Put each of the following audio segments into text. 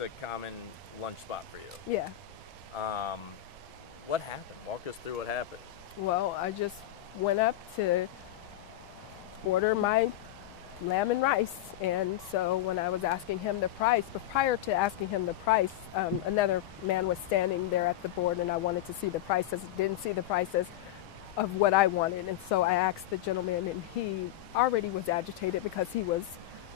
a common lunch spot for you. Yeah. What happened? Walk us through what happened. Well, I just went up to order my lamb and rice, and so when I was asking him the price, but prior to asking him the price, another man was standing there at the board, and I wanted to see the prices, didn't see the prices of what I wanted, and so I asked the gentleman, and he already was agitated because he was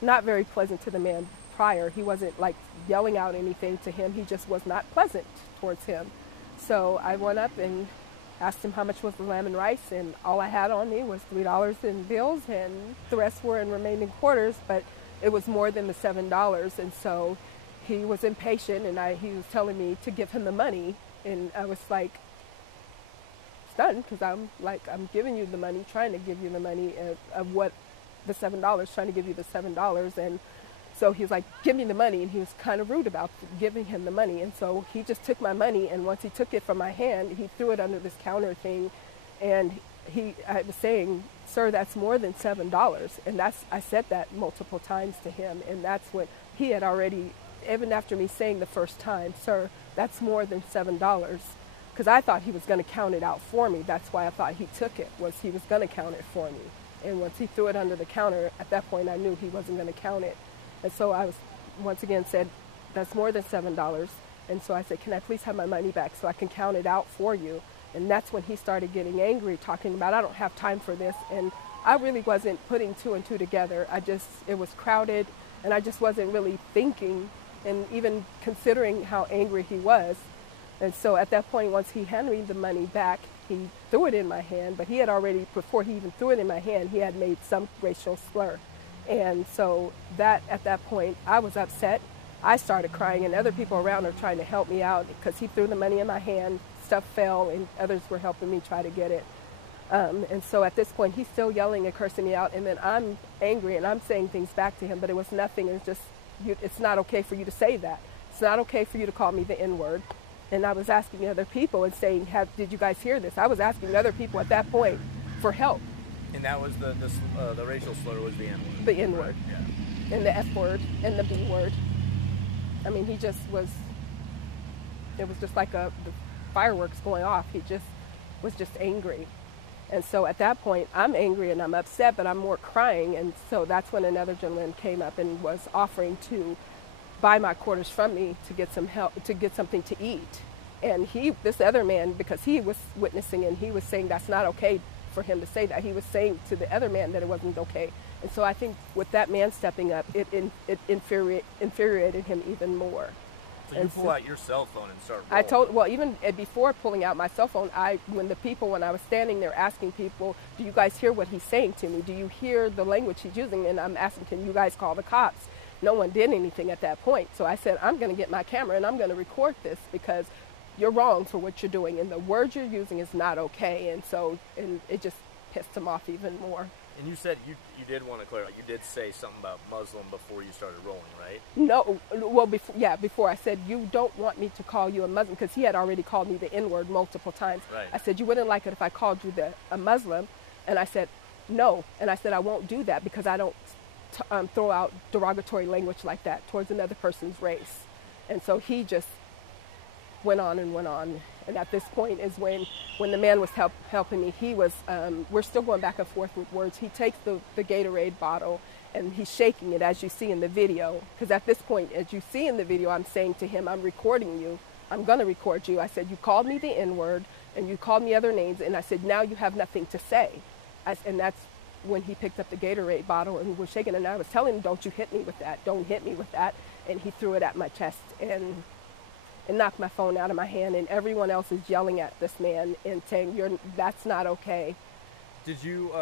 not very pleasant to the man prior. He wasn't like yelling out anything to him, he just was not pleasant towards him. So I went up and asked him how much was the lamb and rice, and all I had on me was $3 in bills, and the rest were in remaining quarters, but it was more than the $7, and so he was impatient, and he was telling me to give him the money, and I was like stunned, because I'm giving you the money, trying to give you the money of what the $7, trying to give you the $7, and so he was like, give me the money, and he was kind of rude about giving him the money. And so he just took my money, and once he took it from my hand, he threw it under this counter thing, and I was saying, sir, that's more than $7. And I said that multiple times to him, and that's what he had already, even after me saying the first time, sir, that's more than $7. Because I thought he was going to count it out for me. That's why I thought he took it, was he was going to count it for me. And once he threw it under the counter, at that point I knew he wasn't going to count it. And so I was, once again, said, that's more than $7. And so I said, can I please have my money back so I can count it out for you? And that's when he started getting angry, talking about, I don't have time for this. And I really wasn't putting two and two together. It was crowded, and I just wasn't really thinking and even considering how angry he was. And so at that point, once he handed me the money back, he threw it in my hand. But he had already, before he even threw it in my hand, he had made some racial slur. And so at that point, I was upset. I started crying, and other people around are trying to help me out because he threw the money in my hand, stuff fell, and others were helping me try to get it. And so at this point, he's still yelling and cursing me out, and then I'm angry, and I'm saying things back to him, but it was nothing. It was just, it's not okay for you to say that. It's not okay for you to call me the N-word. And I was asking other people and saying, did you guys hear this? I was asking other people at that point for help. And that was the racial slur was the N-word. The N-word. Right? Yeah. And the F-word and the B-word. I mean, it was just like the fireworks going off. He just was just angry. And so at that point, I'm angry and I'm upset, but I'm more crying. And so that's when another gentleman came up and was offering to buy my quarters from me to get some help, to get something to eat. And this other man, because he was witnessing, and he was saying that's not okay for him to say that. He was saying to the other man that it wasn't okay. And so I think with that man stepping up, it infuriated him even more. So you pull out your cell phone and start rolling. Even before pulling out my cell phone, when I was standing there asking people, do you guys hear what he's saying to me? Do you hear the language he's using? And I'm asking, can you guys call the cops? No one did anything at that point. So I said, I'm going to get my camera and I'm going to record this because you're wrong for what you're doing, and the word you're using is not okay. And it just pissed him off even more. And you said you did want to clarify, you did say something about Muslim before you started rolling, right? No, well, before I said, you don't want me to call you a Muslim, because he had already called me the N-word multiple times. Right. I said, you wouldn't like it if I called you a Muslim, and I said, no, and I said, I won't do that because I don't throw out derogatory language like that towards another person's race. And so he just went on and went on. And at this point is when the man was helping me, he was, we're still going back and forth with words. He takes the Gatorade bottle and he's shaking it, as you see in the video. Because at this point, as you see in the video, I'm saying to him, I'm recording you. I'm going to record you. I said, you called me the N-word and you called me other names. And I said, now you have nothing to say. And that's when he picked up the Gatorade bottle and was shaking. And I was telling him, don't you hit me with that. Don't hit me with that. And he threw it at my chest and knocked my phone out of my hand, and everyone else is yelling at this man and saying, that's not okay. Did you,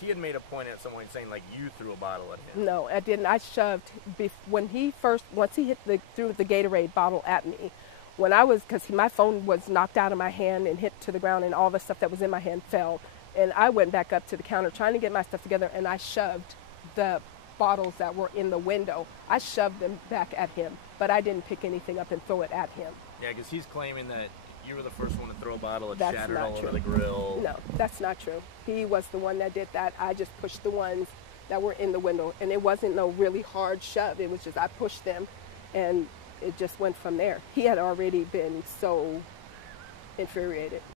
he had made a point at some point saying, like, you threw a bottle at him? No, I didn't. I shoved, once he threw the Gatorade bottle at me, because my phone was knocked out of my hand and hit to the ground, and all the stuff that was in my hand fell. And I went back up to the counter trying to get my stuff together, and I shoved the bottles that were in the window. I shoved them back at him, but I didn't pick anything up and throw it at him. Yeah, because he's claiming that you were the first one to throw a bottle. It shattered all over the grill. No, that's not true. He was the one that did that. I just pushed the ones that were in the window, and it wasn't no really hard shove. It was just I pushed them, and it just went from there. He had already been so infuriated.